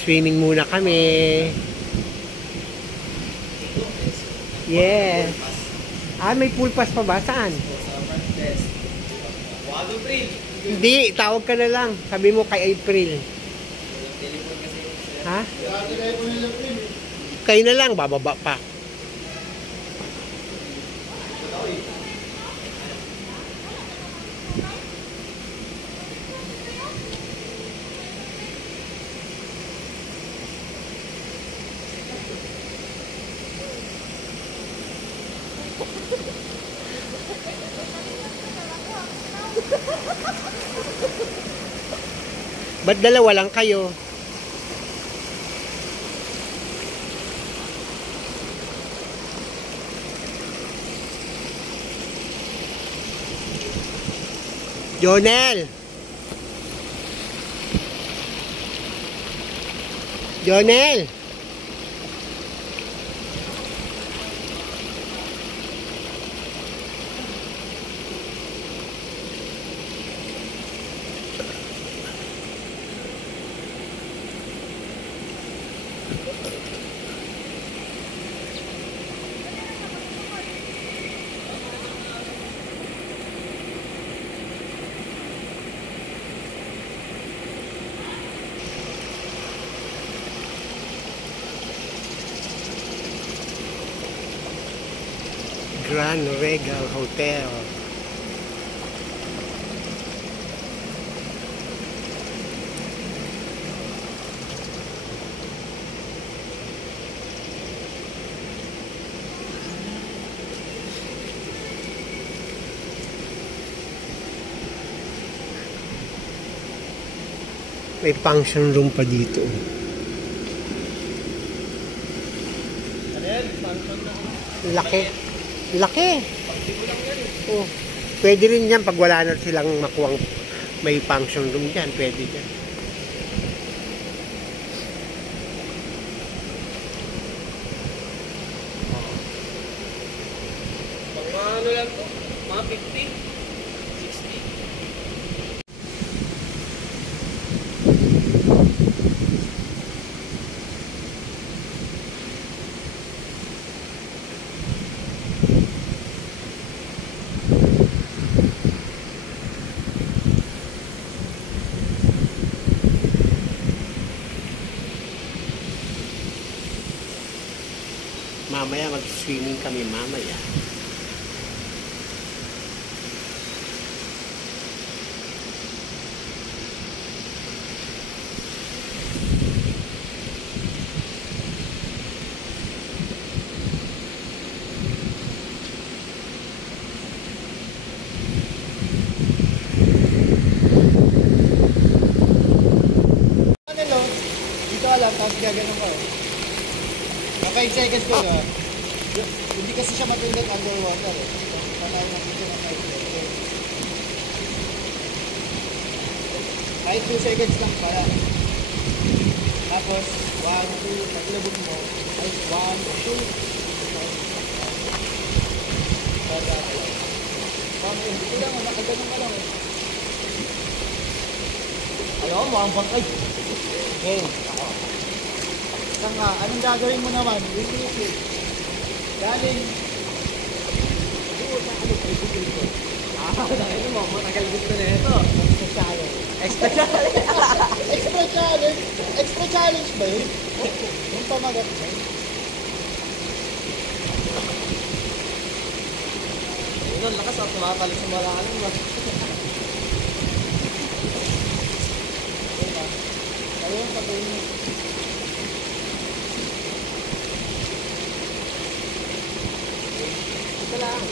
Mag-swimming muna kami. Yes. Ah, may pool pass pa ba? Saan? Hindi, tawag ka na lang. Sabi mo kay April. Ha? Kayo na lang, bababa pa. Ba't dalawa lang kayo? Jonel! Jonel! Grand Regal Hotel. May function room pa dito. Laki. Laki. Oh. Pwede rin yan pag wala na silang makuwang may function room dyan. Pwede dyan. Mga ano lang to? Mga 50? 60? Mamaya mag-swimming kami mamaya. Dito alam, tapos gaganon ko eh. Okay, seconds ko yun. Hindi kasi siya matindot underwater eh. So, panaw natin siya ng 5 seconds. Kahit 2 seconds lang para. Tapos, 1, 2, paglabog mo. Ay, 1, 2. Para kayo. Pamilya, hindi lang, nakaganon ka lang eh. Ayaw mo, ang bangkay. Okay, ako. Saka, anong gagawin mo naman? Inisip. Galing. Doon na ano, ay bigil ko. Ano mo, matagal gusto na ito. Extra challenge. Extra challenge! Extra challenge? Extra challenge ba yun? Yung pamagat mo. Yun ang lakas at tumatalo sa malalim ba? Ayun, patuloy mo. Ito lang.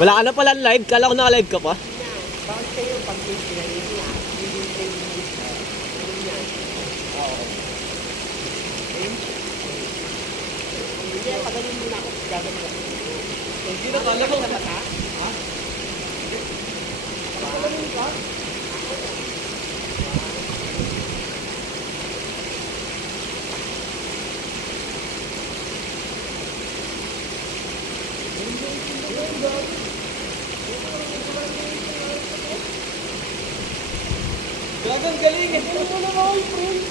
Wala ka na pala live? Kala ko naka-live ka pa? Bakit kayo pag may pinahin na? Hindi kayo hindi, pagaling muna ako. Gagawin ako. Hindi na kala ko. Ha? Pagaling ka? ang galing. Galing mo naman ako, friend.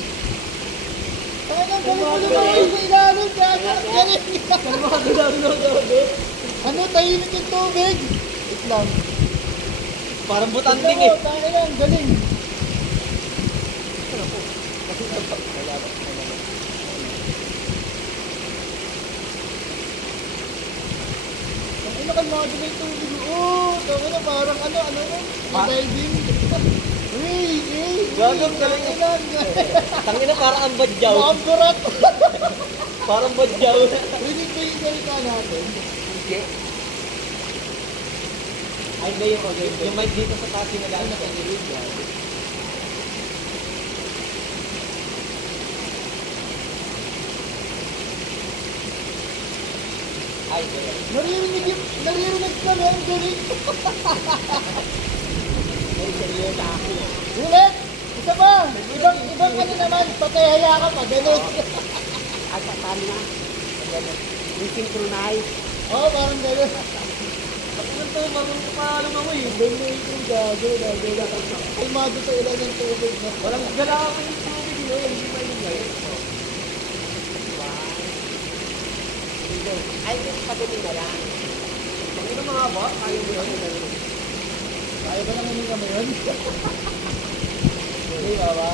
Talagang galing mo naman ako sa ilalim. Galing. Kalmado lang no, gago. Ano, tahimik yung tubig. Wait lang. Parang butanting Tignan eh. mo, tayo lang, galing. Ano kalmado na yung tubig? Oo, tama na, parang ano, diving. Gago, galing. Tangina parang ang badyaw. Maamburat. Parang badyaw. Pwede ba yung salita natin? Hindi. Ay, hindi yung okay. Yung mic dito sa taas yung nagano sa nilid yan. Ay, galing. Naririnig kami, ang galing. Ay, seryoso ako. Ulit! Isa pa! Ibang ano naman, patayaya ka pa, ganun. At paano na? Yung synchronize. Oo, parang ganun. Ano to, marunong pa alam ako eh. Ganun yung gago. Kalmado sa ilan ng tubig na. Walang galawan yung tubig, no? Hindi ba yung guys? Ay, pagdating na lang. Ano na mga ba? Ayaw mo lang. Kaya ba naman yung kami yun? Hindi ba ba?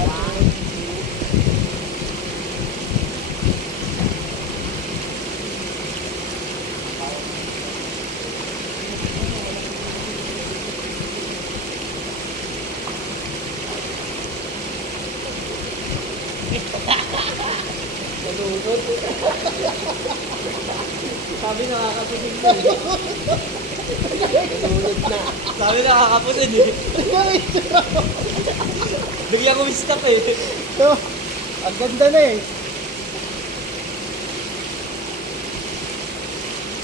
Nalunod. Sabi nakakapusin ko eh. Nalunod na. Sabi nakakapusin eh. Bigla ko stop eh. So, ang ganda na eh.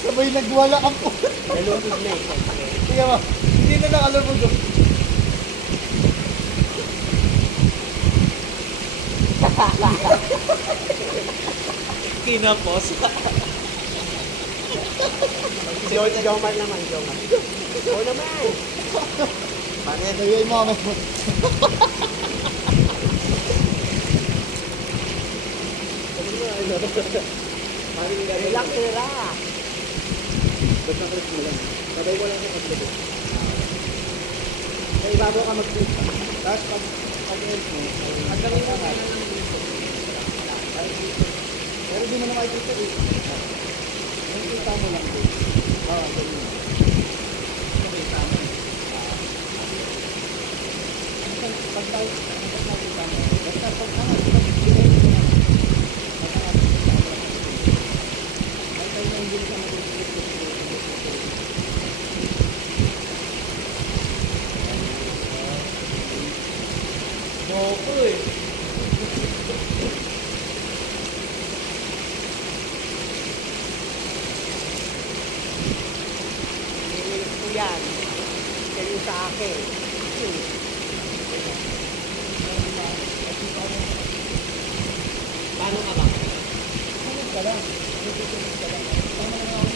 Sabay nagwala ang po. Nalunod na eh. Siyempre. Sige ba? Hindi na nakalabog. Kinapos. Si Jomar naman, Jomar. Oo naman. Bakit? Ayun mo kami. Relax, relax. Basta click mo lang. Sabay mo lang sa paglagot. Ay, bago ka mag-click. Tapos pag-end mo, hanggang yung kamay. Pero di mo na makikita eh. Nakikita mo lang din. Oo, ganyan. Nakikita mo. Basta nakikita mo. Basta pag pinay mo na. Basta yung hindi ka Moko eh. Nililis ko yan. Kaya sa akin. Paano ka ba? Ano ka lang? Tama na ako.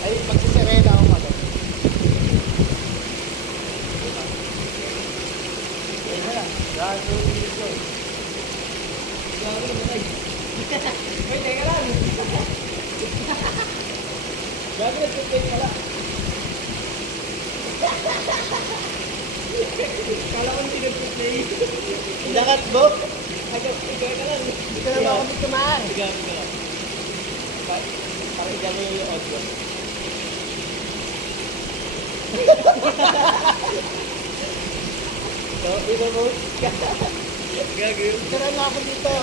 Ay, magsisirena ako mag ayun na lang. Gago dito. Grabe, matay. Wait, teka lang. Gago nagpipay pala. Kala ko hindi nag-play. Dakat bo? Teka lang. Hindi ka na ba kami tumaan? Tiga lang. Pakita mo yung audio. So, i-remote ka. Gagawin. Tara na ako dito.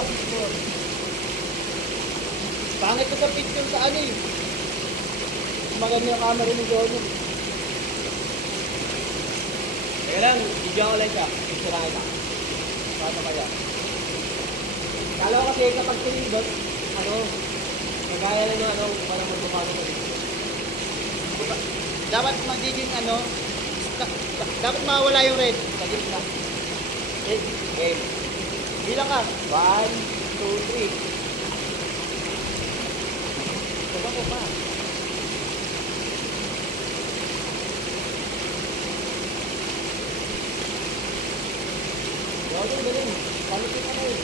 Pangit ko sa picture sa ano eh. Maganda yung camera ni Jono. Teka lang, bigyan ko lang siya. Picture kita. Paano kaya? Kala ko kasi kapag tinibot, nagaya na yung parang magmukha na dito. Dapat magiging ano, dapat mawala yung red sa gitna. Game. Bilang ka. 1, 2, 3. Diba ko pa? Galing. Palutin ka na eh.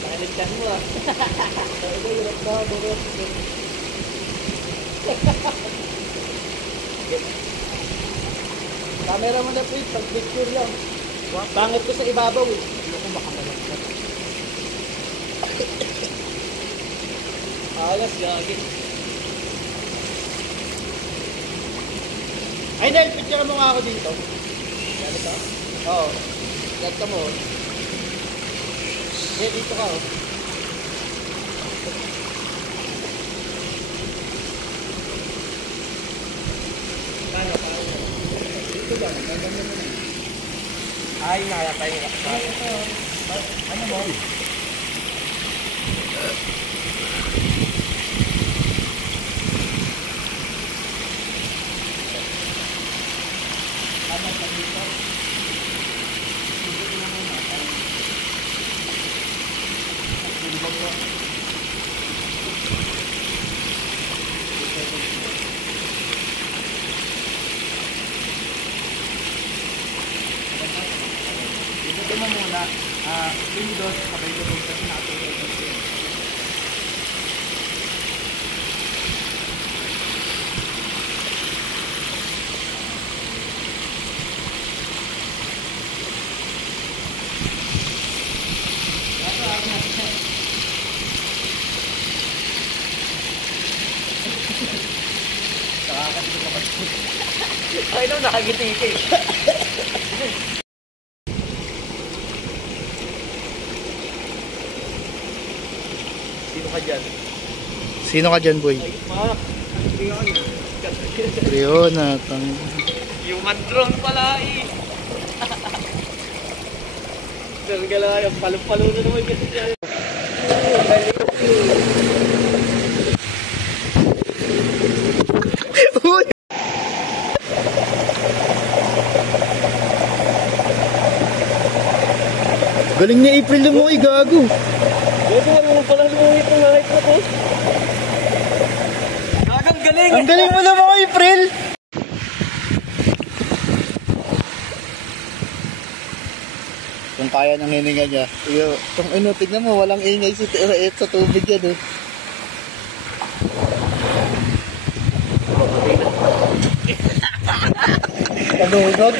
Nakaligtan mo ah. Camera mo na please, pag picture lang. Bangit ko sa ibabaw eh. Ayoko baka malagyan. Alas, gagi. Ay, Nel, picture mo nga ako dito. Ano ka? Oo. Gat ka mo. Dito ka oh. Paano? Dito ba? Ay, nakakaya. Ano mo? Ito mo muna, Windows, sabay ko doon kasi nakatulog kasi. Ay, no, nakagiti ka eh. Sino ka dyan? Sino ka dyan, boy? Ay, fuck. Yun, Human drone pala eh. Gala yung palo-palo na naman kasi dyan. Galing niya April lumoy, gago. Gago, marunong pala lumungit ng langit na to. Gagang galing! Ang galing mo lumoy, April! Kung kaya ng hininga niya. Kung tignan mo, walang ingay sa tubig yan. Kanunog.